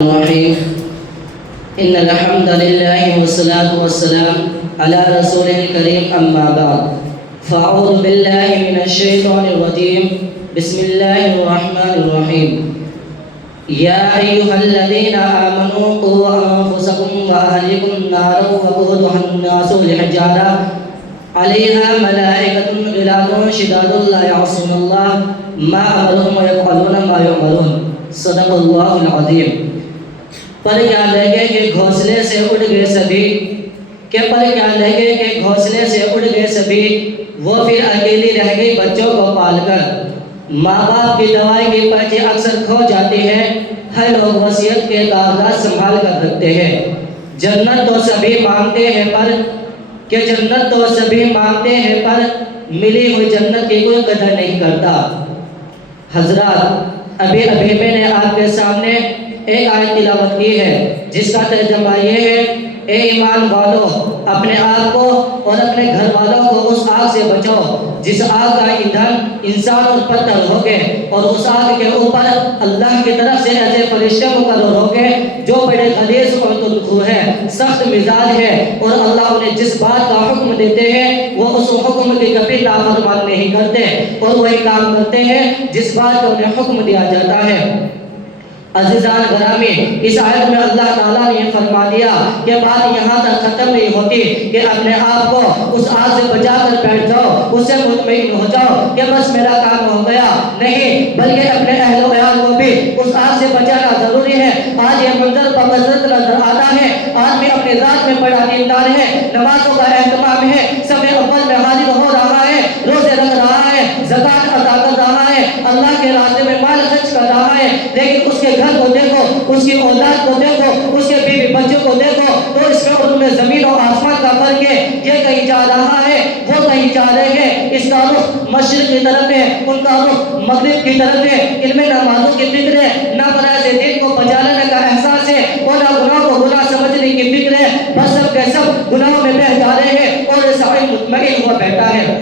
الرحيم إن الحمد لله والصلاة والسلام على رسوله الكريم أما بعد فأعوذ بالله من الشيطان الرجيم بسم الله الرحمن الرحيم يا أيها الذين آمنوا قوا أنفسكم وأهلكم نارا وقودها الناس والحجارة عليها ملائكة غلاظ شداد لا يعصون الله ما أمرهم ويفعلون ما يؤمرون صدق الله العظيم۔ پر کیا لگے کہ گھونسلے سے اڑ گئے سبھی، کہ پر کیا لگے کہ گھونسلے سے اڑ گئے سبھی، وہ پھر اکیلی رہ گئی بچوں کو پال کر۔ ماں باپ کی دوائی کی پرچی اکثر کھو جاتی ہے، ہر لوگ وصیت کے کاغذات سنبھال کر رکھتے ہیں۔ جنت تو سبھی مانگتے ہیں پر کہ جنت تو سبھی مانگتے ہیں پر ملی ہوئی جنت کی کوئی قدر نہیں کرتا۔ حضرات، ابھی میں نے آپ کے سامنے ایک آیت تلاوت کی ہے جس کا ترجمہ یہ ہے، اے ایمان والو، اپنے آپ کو اور اپنے گھر والوں کو اس آگ سے بچاؤ جس آگ کا ایندھن انسان اور پتھر ہوگے، اور اس آگ کے اوپر اللہ کی طرف سے ایسے فرشتے مقرر ہوگے جو بڑے غلیظ اور تندخو ہے، سخت مزاج ہے، اور اللہ انہیں جس بات کا حکم دیتے ہیں وہ اس حکم کی کبھی نافرمانی نہیں کرتے، اور وہی کام کرتے ہیں جس بات کا انہیں حکم دیا جاتا ہے۔ عزیزان گرامی، اس آیت میں اللہ تعالیٰ نے یہ فرما دیا کہ بات یہاں تک ختم نہیں ہوتی کہ اپنے آپ کو اس آگ سے بچا کر بیٹھ جاؤ، اس سے مطمئن ہو جاؤ کہ بس میرا کام ہو گیا، نہیں، بلکہ اپنے اہل و عیال کو بھی اس آگ سے بچانا ضروری ہے۔ آج یہ منظر بکثرت نظر آتا ہے، آدمی اپنی ذات میں بڑا دیندار ہے، نمازوں کا اہتمام ہے، سب اول میں حاضر ہو رہا ہے، روزے رکھ رہا ہے، زکوٰۃ ادا کر رہا ہے، اللہ کے راستے میں مال خرچ کر رہا ہے، لیکن اس کے گھر کو دیکھو، اس کی اولاد کو دیکھو، اس کے بیوی بچوں کو دیکھو، تو اس میں ان میں زمین و آسمان کا فرق ہے۔ یہ کہیں جا رہا ہے، وہ کہیں جا رہے ہیں، اس کا رخ مشرق کی طرف ہے، ان کا رخ مغرب کی طرف ہے، ان میں نمازوں کی فکر ہے، نہ فرائض دین کو بجا لانے کا احساس ہے، اور نہ گناہ کو گناہ سمجھنے کی فکر ہے، بس سب کے سب گناہوں میں بہہ جا رہے ہیں، اور سعی مطمئن ہوا بیٹھا ہے۔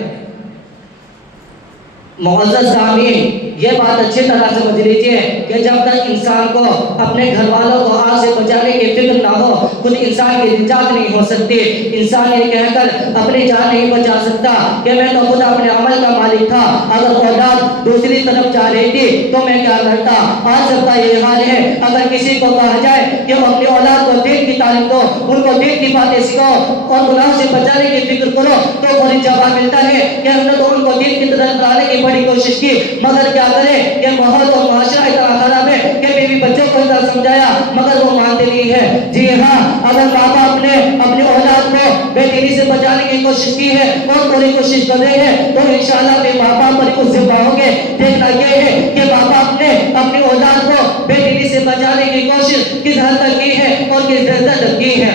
معزز سامعین، یہ بات اچھی طرح سمجھ لیجئے کہ جب تک انسان کو اپنے گھر والوں کو آگ سے بچانے کی فکر نہ ہو، خود انسان کی نجات نہیں ہو سکتی۔ انسان یہ کہہ کر اپنی جان نہیں بچا سکتا کہ میں تو خود اپنے عمل کا مالک تھا، اگر اولاد دوسری طرف جا رہی تھی تو میں کیا کرتا۔ آج سب کا یہ حال ہے، اگر کسی کو کہا جائے کہ اپنی اولاد کو دین کی تعلیم دو، ان کو دین کی باتیں سکھاؤ اور گناہوں سے بچانے کی فکر کرو، تو فوری جواب ملتا ہے کہ ہم نے تو ان کو دین کی طرف لانے کی بڑی کوشش کی، مگر کیا کرے کہ ماحول اور معاشرہ اتنا خراب ہے کہ بیوی بچوں کو اتنا سمجھایا مگر وہ مانتے نہیں ہے۔ جی ہاں، اگر ماں باپ نے اپنی اولاد کو بے دینی سے بچانے کی کوشش کی ہے اور پوری کوشش کر رہے ہیں تو انشاءاللہ بھی ماں باپ پر اس سے پاؤ گے۔ دیکھنا یہ ہے کہ ماں باپ نے اپنی اولاد کو بے دینی سے بچانے کی کوشش کس حد تک کی ہے اور کس درجے تک کی ہے۔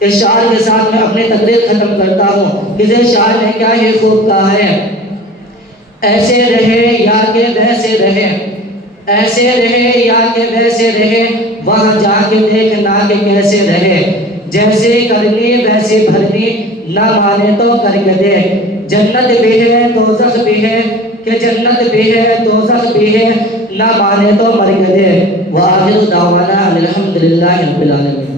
اس شعر کے ساتھ میں اپنی تقریر ختم کرتا ہوں۔ کسی شاعر نے کیا یہ خوب کہا ہے، ایسے رہے یا کہ ویسے رہے، ایسے رہے یا کہ ویسے رہے، وہاں جا کے دیکھنا کہ کیسے رہے، جیسے کرنی ویسے بھرنی، نہ مانے تو کر کے دے، جنت بھی ہے دوزخ بھی ہے، کہ جنت بھی ہے دوزخ بھی ہے، نہ مانے تو مر کے دے۔ وآخر دعوانا الحمدللہ رب العالمین۔